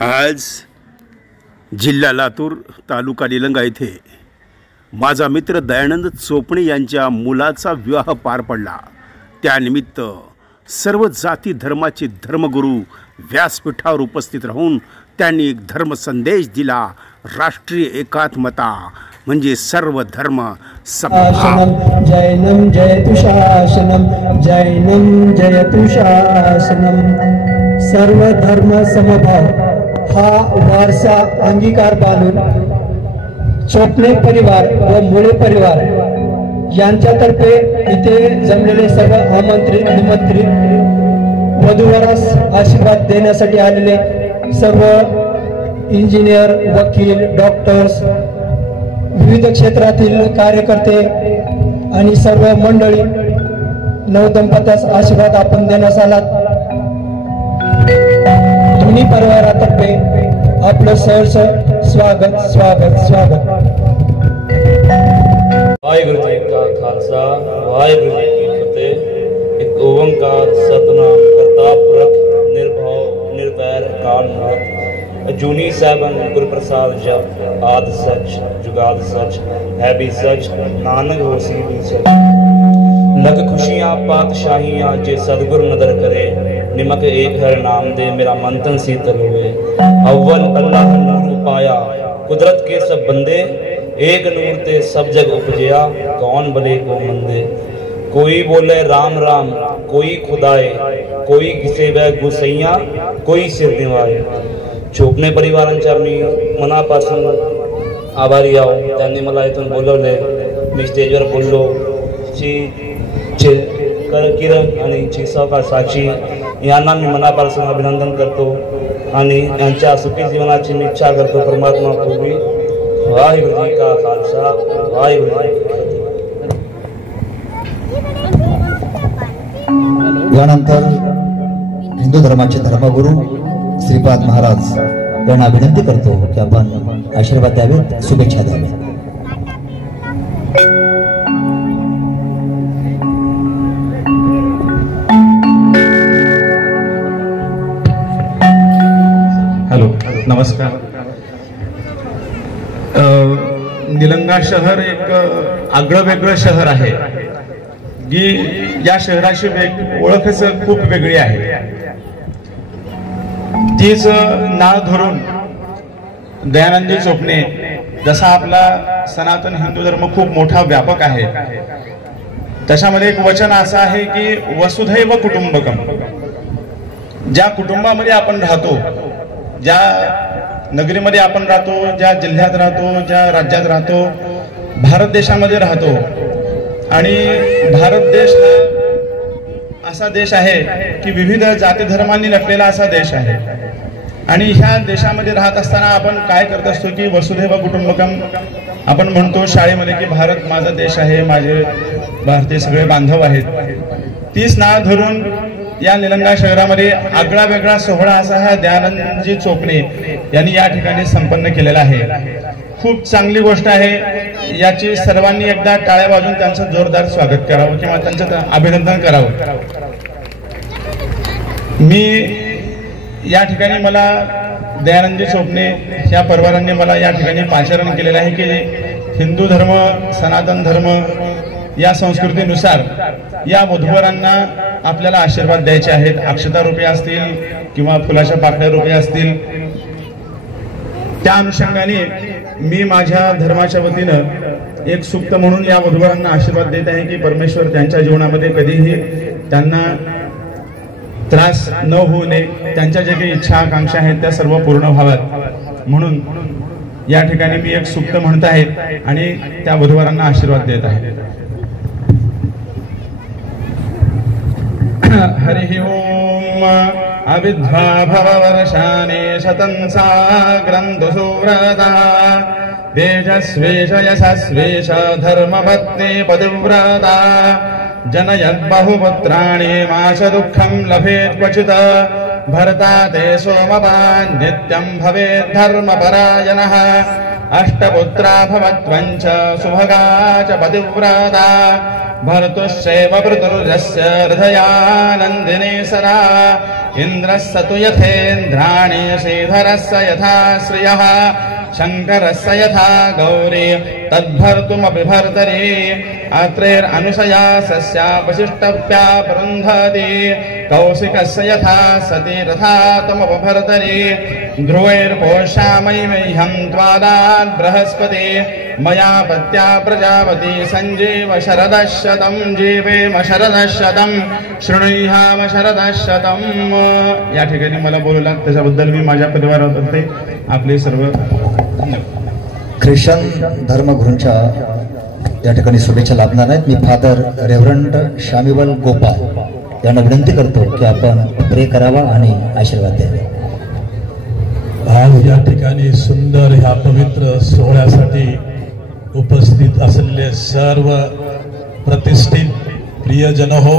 आज जिल्हा लातूर, तालुका निलंगा येथे माझा मित्र दयानंद चोपणे यांच्या मुलाचा विवाह पार पडला। त्यानिमित्त सर्व जाती धर्माचे धर्मगुरू व्यासपीठावर उपस्थित राहून त्यांनी एक धर्म संदेश दिला। राष्ट्रीय एकात्मता म्हणजे सर्व धर्म समभाव। जैनम जयतु शासनम, जैनम जयतु शासनम। सर्व धर्म समभाव हा वारसा अंगीकार बांधून चोपणे परिवार व मुळे परिवार यांच्यातर्फे इथे जमलेले सर्व आमंत्रित निमंत्रित वधूवरास आशीर्वाद देण्यासाठी आलेले सर्व इंजिनियर, वकील, डॉक्टर्स, विविध क्षेत्रातील कार्यकर्ते आणि सर्व मंडळी नवदंपत्यास आशीर्वाद आपण देण्यास आलात। दोन्ही परिवारातर्फे आपलं सहर्ष स्वागत स्वागत स्वागत। वाहिगुरु जी का खालसा, वाहिगुरु जी की फतेह। एक ओंकार सतनाम करता पुरख निर्भव निर्वैर अकाल मूरत अजूनी साहिबन गुरु प्रसाद जप। आद सच जुगाद सच है भी सच, नानक होसी भी सच। लख खुशियां पातशाहियां जे सदगुरु नदर करे, निमक एक हर नाम दे मेरा मंथन शीतल हुए। अव्वल अल्लाह नूर पाया कुदरत के सब बंदे, एक नूर ते सब जग उपजया कौन भले को मंदे। कोई बोले राम राम कोई खुदाए, कोई घिसे वह गुसैया कोई सिर निवाए। चोपणे परिवारांच्या मी मनापासून आभारी आहो। त्यांनी मला इथून बोलवले, मी स्टेजवर बोललो। किरण आणि चिसावका साक्षी यांना मी मनापासून अभिनंदन करतो आणि यांच्या सुखी जीवनाची मी इच्छा करतो परमात्मा पूर्वी। वाहिगुरु जी का खालसा, वाहिगुरु जी की फतेह। यानंतर हिंदू धर्माचे धर्मगुरू श्रीपाद महाराज यांना विनंती करतो की आपण आशीर्वाद द्यावे, शुभेच्छा द्याव्या। नमस्कार। निलंगा शहर एक आगळं वेगळं शहर आहे की या शहराची ओळखच खूप वेगळी आहे। तीच नाळ धरून दयानंद चोपणे, जसा आपला सनातन हिंदू धर्म खूप मोठा व्यापक आहे, त्याच्यामध्ये एक वचन असं आहे की वसुधैव कुटुंबकम। ज्या कुटुंबामध्ये आपण राहतो, ज्या नगरीमध्ये आपण राहतो, ज्या जिल्ह्यात राहतो, ज्या राज्यात राहतो, भारत देशामध्ये राहतो, आणि भारत देश असा देश आहे की विविध जाती धर्मांनी नटलेला असा देश आहे। आणि ह्या देशामध्ये राहत असताना आपण काय करत असतो की वसुधैव कुटुंबकम आपण म्हणतो शाळेमध्ये की भारत माझा देश आहे, माझे भारतीय सगळे बांधव आहेत। तीच नाळ धरून या निलंगा शहरामध्ये आगळा वेगळा सोहळा असा हा दयानंदजी चोपणे यांनी या ठिकाणी संपन्न केलेला आहे। खूप चांगली गोष्ट आहे। याची सर्वांनी एकदा टाळ्या वाजवून त्यांचं जोरदार स्वागत करावं किंवा त्यांचं अभिनंदन करावं। मी या ठिकाणी मला दयानंदजी चोपणे या परिवारांनी मला या ठिकाणी पाचारण केलेलं आहे की हिंदू धर्म, सनातन धर्म या संस्कृतीनुसार या वधूवरांना आपल्याला आशीर्वाद द्यायचे आहेत। अक्षता रुपये असतील किंवा फुलाच्या पाकळ्या रुपये असतील। त्या अनुषंगाने मी माझ्या धर्माच्या वतीनं एक सूक्त म्हणून या वधूवरांना आशीर्वाद देत आहे की परमेश्वर त्यांच्या जीवनामध्ये कधीही त्यांना त्रास न होऊ नये, त्यांच्या ज्या काही इच्छा आकांक्षा आहेत त्या सर्व पूर्ण व्हाव्यात म्हणून या ठिकाणी मी एक सूक्त म्हणत आहे आणि त्या वधूवरांना आशीर्वाद देत आहे। हरि ओम। अविद्वा भववर्षाणि शतं साग्रन्तु सुव्रता, तेजस्वेश यशस्वेश धर्मपत्नी पतिव्रता। जनयद्बहुपुत्राणि माश दुःखं लभेत् क्वचित्, भर्ता ते सोमवान् नित्यं भवेत् धर्मपरायणः। अष्टपुत्रा भवत्वञ्च सुभगा च पतिव्रता, भर्तुश्चैव भृतुर्यस्य हृदयानन्दिनी सदा। इंद्रस्य तु यथेन्द्राणि श्रीधरस्य यथा श्रियः शङ्करस्य यथा गौरी तद्भर्तुमपि भर्तरि अत्रैरनुषया सस्या वसिष्ठप्या बृन्धति कौशिकस्य यथा सती तथा तमपभर्तरि ध्रुवैर्पोषामयि मह्यं त्वादात् बृहस्पति मया पत्या प्रजापति संजीव शरदशतं जीवेम शरदशतं शृणुयाम शरदशतं। या ठिकाणी मला बोलू लागतं त्याच्याबद्दल मी माझ्या परिवारातर्फे आपले सर्व धन्यवाद। ख्रिश्चन धर्मगुरूंच्या या ठिकाणी शुभेच्छा लाभणार आहेत। मी फादर रेव्हरंड शामिवल गोपाल यांना विनंती करतो की आपण प्रे करावा आणि आशीर्वाद द्यावे। आज या ठिकाणी सुंदर ह्या पवित्र सोहळ्यासाठी उपस्थित असलेले सर्व प्रतिष्ठित प्रियजन हो,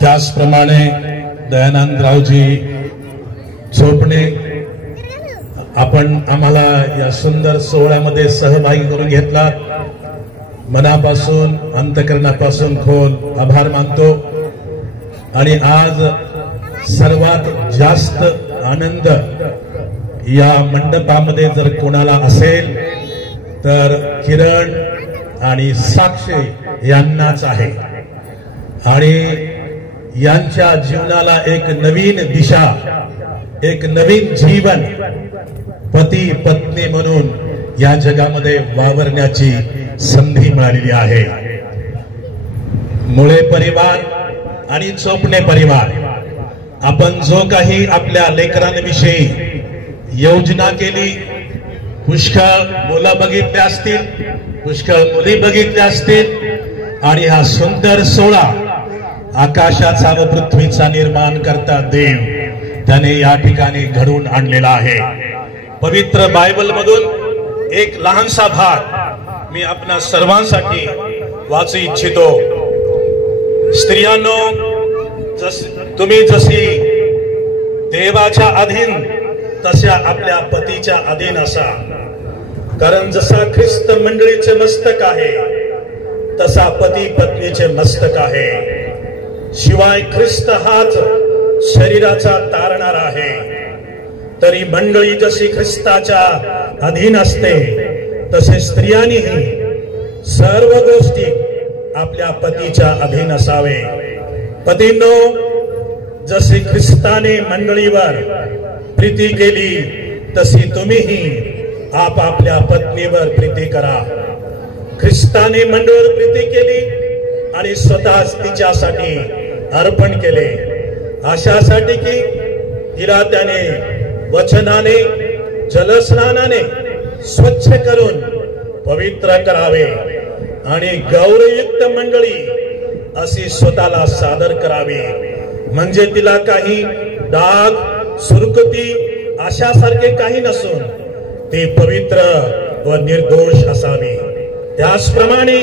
त्याचप्रमाणे दयानंदरावजी चोपणे आपण आम्हाला या सुंदर सोहळ्यामध्ये सहभागी करून घेतलात, मनापासून अंतकरणापासून खोल आभार मानतो। आणि आज सर्वात जास्त आनंद या मंडपामध्ये जर कोणाला असेल तर किरण आणि साक्षी यांनाच आहे। आणि यांच्या जीवनाला एक नवीन दिशा, एक नवीन जीवन पती पत्नी म्हणून या जगामध्ये वावरण्याची संधी मिळालेली आहे। मुळे परिवार आणि चोपणे परिवार, आपण जो काही आपल्या लेकरांविषयी योजना केली, पुष्कळ मुलं बघितले असतील, पुष्कळ मुली बघितल्या असतील आणि हा सुंदर सोहळा आकाशाचा व पृथ्वीचा निर्माण करता देव त्याने या ठिकाणी घडवून आणलेला आहे। पवित्र बायबल मधून एक लहानसा भाग मी आपल्या सर्वांसाठी वाचू इच्छितो। स्त्रियांनो, तुम्ही जशी देवाच्या अधीन तशा आपल्या पतीच्या अधीन असा, कारण जसा ख्रिस्त मंडळीचे मस्तक आहे तसा पती पत्नीचे मस्तक आहे। शिवाय ख्रिस्त हाच शरीराचा तारणार आहे, तरी मंडळी जशी ख्रिस्ताच्या अधीन असते तसे स्त्रियांनीही सर्व गोष्टी आपल्या पतीच्या अधीन असावे। पतींनो, जशी ख्रिस्ताने मंडळीवर प्रीती केली तशी तुम्हीही आपापल्या पत्नीवर प्रीती करा। ख्रिस्ताने मंडळीवर प्रीती केली आणि स्वतः तिच्यासाठी अर्पण केले, अशासाठी की तिला त्याने वचनाने जलस्नानाने स्वच्छ करून पवित्र करावे आणि गौरवयुक्त मंडळी अशी स्वतःला सादर करावी, म्हणजे तिला काही डाग सुरकुती अशासारखे काही नसून ती पवित्र व निर्दोष असावी। त्याचप्रमाणे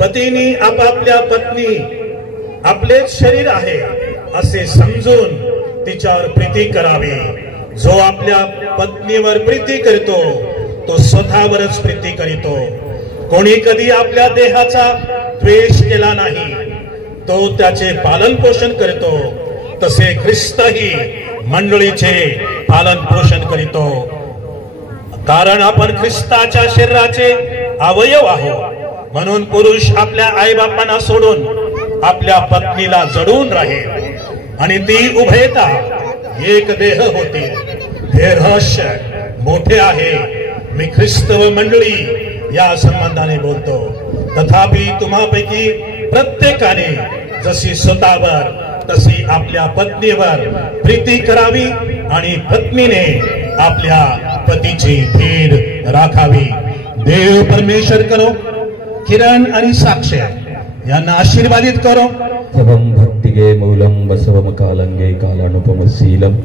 पतीने आपापल्या पत्नी आपलेच शरीर आहे असे समजून तिच्यावर प्रीती करावी। जो आपल्या पत्नीवर प्रीती करतो तो स्वतःवरच प्रीती करीतो। कोणी कधी आपल्या देहाचा द्वेष केला नाही, तो त्याचे पालन पोषण करतो, तसे ख्रिस्तही मंडळीचे पालन पोषण करीतो। कारण आपण ख्रिस्ताच्या शरीराचे अवयव आहोत, म्हणून पुरुष आपल्या आईबापांना सोडून आपल्या पत्नीला जडून राहील आणि ती उभयता एक देह होती। हे रहस्य मोठे आहे। मी ख्रिस्त व मंडळी या संबंधाने बोलतो, तथापि तुम्हापैकी प्रत्येकाने जशी स्वतःवर तशी आपल्या पत्नीवर प्रीती करावी आणि पत्नीने आपल्या पतीची धीर राखावी। देव परमेश्वर करो, किरण आणि साक्ष यांना आशीर्वादित करो। सबं भक्तिगे मूलं बसवम कालंगे कालानुपमशीलं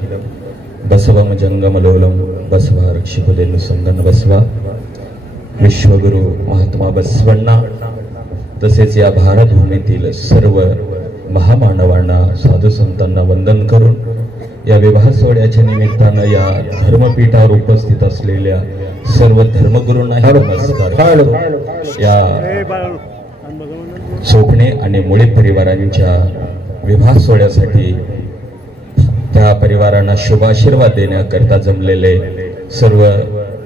बसवम जंगमलोलं बसवा रक्षिपदेनु संगन बसवा। विश्वगुरु महात्मा बसवण्णा तसेच या भारतभूमीतील सर्व महामानवांना साधू संतांना वंदन करून या विवाह सोहळ्याच्या निमित्तानं या धर्मपीठावर उपस्थित असलेल्या सर्व धर्मगुरूंना नमस्कार। या चोपणे आणि मुळे परिवारांच्या विवाह सोहळ्यासाठी त्या परिवारांना शुभ आशीर्वाद देण्याकरता जमलेले सर्व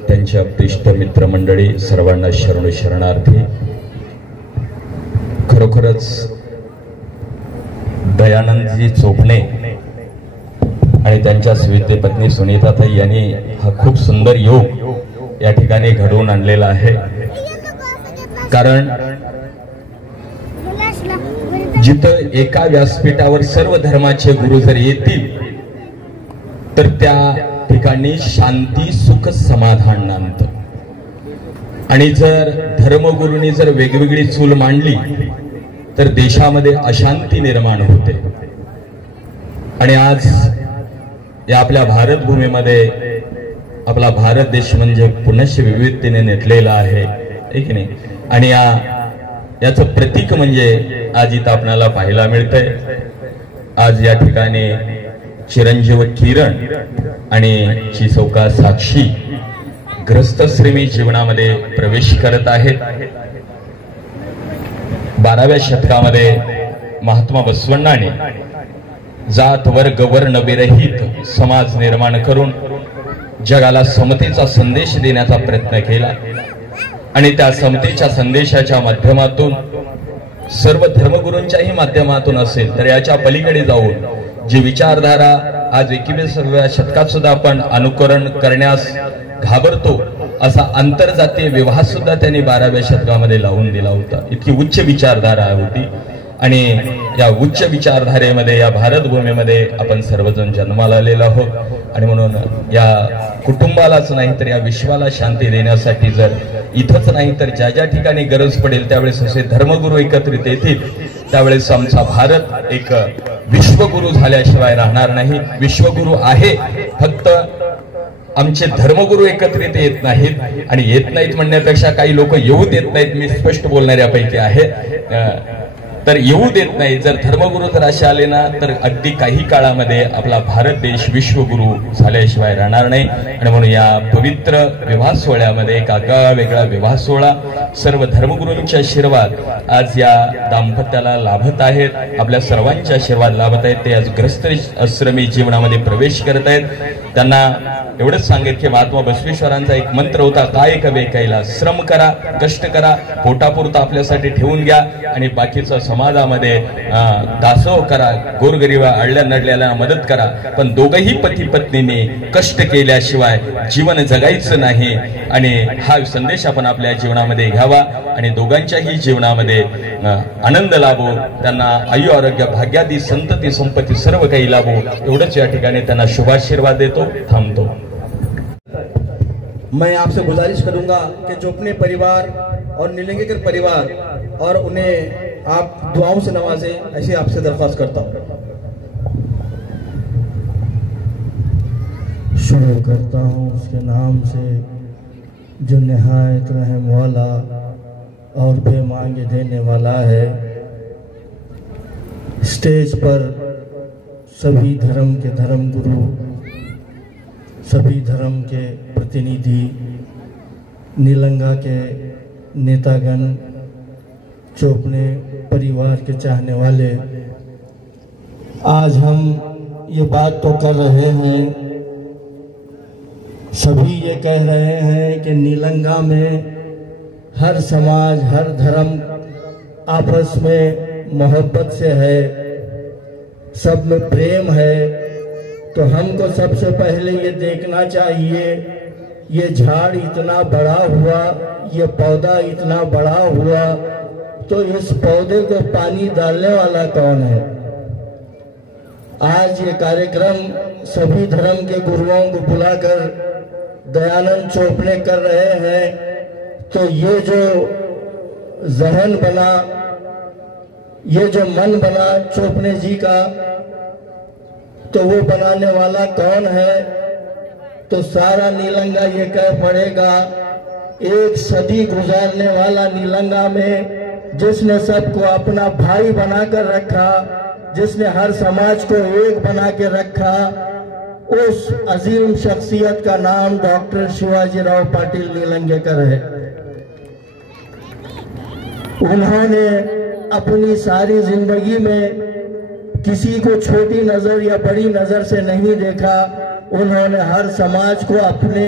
त्यांच्या प्रिष्ट मित्रमंडळी सर्वांना शरणू शरणार्थी. खरोखरच दयानंदजी चोपणे आणि त्यांच्या स्वीते पत्नी सुनीताताई यांनी हा खूप सुंदर योग या ठिकाणी घडवून आणलेला आहे. कारण जिथं एका व्यासपीठावर सर्व धर्माचे गुरु जर येतील तर त्या ठिकाणी शांती सुख समाधान नांदतं. आणि जर धर्मगुरूंनी जर वेगवेगळी चूल मांडली तर देशामध्ये अशांती निर्माण होते. आणि आज या आपल्या भारत भूमीमध्ये आपला भारत देश म्हणजे पुनश्च विविधतेने नटलेला आहे की नाही. आणि याचं प्रतीक म्हणजे आज इथं आपल्याला पाहायला मिळतंय. आज या ठिकाणी चिरंजीव किरण आणि चिसौका साक्षी ग्रस्तश्रेमी जीवनामध्ये प्रवेश करत आहेत. 12व्या शतकामध्ये महात्मा बसवण्णाने जात वर्ग वर्ण विरहित समाज निर्माण करून जगाला समतेचा संदेश देण्याचा प्रयत्न केला. आणि त्या समतेच्या संदेशाच्या माध्यमातून सर्व धर्मगुरूंच्याही माध्यमातून असेल तर याच्या पलीकडे जाऊन जी विचारधारा आज 21व्या शतकात सुद्धा आपण अनुकरण करण्यास घाबरतो असा आंतरजातीय विवाह सुद्धा त्यांनी 12व्या शतकामध्ये लावून दिला होता. इतकी उच्च विचारधारा होती. आणि या उच्च विचारधारेमध्ये या भारत भूमीमध्ये आपण सर्वजण जन्माला आलेलो आहोत. आणि म्हणून या कुटुंबालाच नाही तर या विश्वाला शांती देण्यासाठी जर इथंच नाही तर ज्या ज्या ठिकाणी गरज पडेल त्यावेळेस असे धर्मगुरू एकत्रित येतील त्यावेळेस आमचा भारत एक विश्वगुरू झाल्याशिवाय राहणार नाही. विश्वगुरू आहे, फक्त आमचे धर्मगुरू एकत्रित येत नाहीत. आणि येत नाहीत म्हणण्यापेक्षा काही लोक येऊ देत नाहीत. मी स्पष्ट बोलणाऱ्यापैकी आहे. तर येऊ देत नाही. जर धर्मगुरू जर असे आले ना तर अगदी काही काळामध्ये आपला भारत देश विश्वगुरू झाल्याशिवाय राहणार नाही. आणि म्हणून या पवित्र विवाह सोहळ्यामध्ये एक आगळा वेगळा विवाह सोहळा सर्व धर्मगुरूंचे आशीर्वाद आज या दाम्पत्याला लाभत आहेत. आपल्या सर्वांचे आशीर्वाद लाभत आहेत. ते आज ग्रस्त आश्रमी जीवनामध्ये प्रवेश करत आहेत. त्यांना एवढंच सांगेल की महात्मा बसवेश्वरांचा एक मंत्र होता, काय कवे कैला, श्रम करा, कष्ट करा, पोटापुरता आपल्यासाठी ठेवून घ्या आणि बाकीचं समाजामध्ये दासोह करा, गोरगरिबा अडल्या नडल्याला मदत करा. पण दोघंही पती पत्नीने कष्ट केल्याशिवाय जीवन जगायचं नाही. आणि हा संदेश आपण आपल्या जीवनामध्ये घ्यावा आणि दोघांच्याही जीवनामध्ये आनंद लाभो, त्यांना आयु आरोग्य भाग्यादी संतती संपत्ती सर्व काही लाभो, एवढंच या ठिकाणी त्यांना शुभाशीर्वाद देतो. थांबतो. मैं आपसे गुजारिश करूंगा कि चोपने परिवार और नीलंगेकर परिवार और उन्हें आप दुआओं से नवाजें, ऐसी आपसे दरख्वास्त करता हूं. शुरू करता हूं उसके नाम से जो निहायत रहम वाला और बेमांगे देने वाला है. स्टेज पर सभी धर्म के धर्म गुरु, सभी धर्म के प्रतिनिधि, नीलंगा के नेतागण, चोपने परिवार के चाहने वाले, आज हम ये बात तो कर रहे हैं, सभी ये कह रहे हैं कि नीलंगा में हर समाज हर धर्म आपस में मोहब्बत से है, सब में प्रेम है. तो हमको सबसे पहले ये देखना चाहिए ये झाड़ इतना बड़ा हुआ, ये पौधा इतना बड़ा हुआ, तो इस पौधे को पानी डालने वाला कौन है. आज ये कार्यक्रम सभी धर्म के गुरुओं को बुलाकर दयानंद चोपने कर रहे हैं. तो ये जो जहन बना, ये जो मन बना चोपने जी का, तो वो बनाने वाला कौन है. तो सारा नीलंगा ये कह पड़ेगा, एक सदी गुजारने वाला नीलंगा में जिसने सबको अपना भाई बनाकर रखा, जिसने हर समाज को एक बना के रखा, उस अजीम शख्सियत का नाम डॉक्टर शिवाजीराव पाटिल नीलंगेकर है. उन्होंने अपनी सारी जिंदगी में किसी को छोटी नजर या बड़ी नजर से नहीं देखा। उन्होंने हर समाज को अपने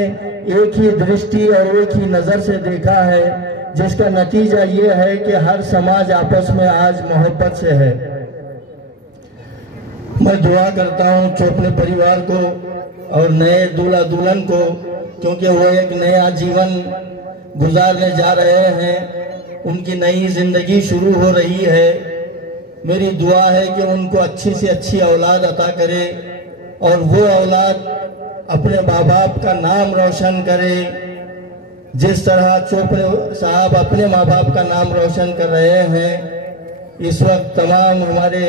एक ही दृष्टि और एक ही नजर से देखा है, जिसका नतीजा ये है कि हर समाज आपस में आज मोहब्बत से है। मैं दुआ करता हूँ चोपड़े परिवार को और नए दूल्हा दुल्हन को, क्योंकि वो एक नया जीवन गुजारने जा रहे हैं, उनकी नई जिंदगी शुरू हो रही है। मेरी दुआ है कि उनको अच्छी से अच्छी औलाद अता करे और वो औलाद अपने माँ बाप का नाम रोशन करे, जिस तरह चोपड़े साहब अपने माँ बाप का नाम रोशन कर रहे हैं। इस वक्त तमाम हमारे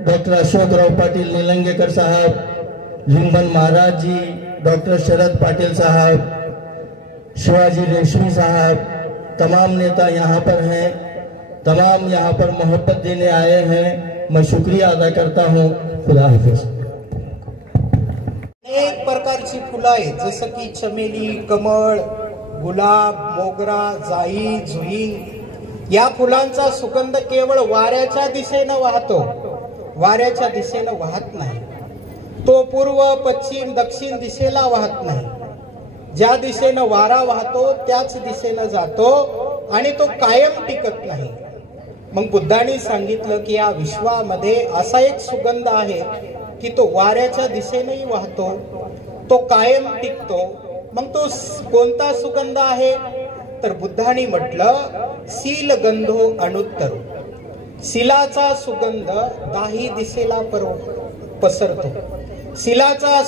डॉक्टर अशोक राव पाटिल नीलंगेकर साहब, लिंगन महाराज जी, डॉक्टर शरद पाटिल साहब, शिवाजी रेशमी साहब, तमाम नेता यहाँ पर हैं, तमाम यहाँ पर मोहब्बत देने आए हैं। मैं शुक्रिया अदा करता हूँ। खुदा हाफिज। अनेक प्रकारची फुलं आहेत, जसं की चमेली, कमळ, गुलाब, मोगरा, जाई, जुई। या फुलांचा सुगंध केवळ वाऱ्याच्या दिशेनं वाहतो, वाऱ्याच्या दिशेनं वाहत नाही। तो पूर्व, पश्चिम, दक्षिण दिशेला वाहत नाही। ज्या दिशेनं वारा वाहतो त्याच दिशेनं जातो आणि तो कायम टिकत नाही। मग बुद्धांनी सांगितलं की या विश्वामध्ये असा एक सुगंध आहे की तो वाऱ्याच्या दिशेनेही वाहतो, तो कायम टिकतो। मग तो कोणता सुगंध आहे? तर बुद्धांनी म्हटलं सील गंधो अनुत्तर। सिलाचा सुगंध दाही दिशेला पसरतो। सिलाचा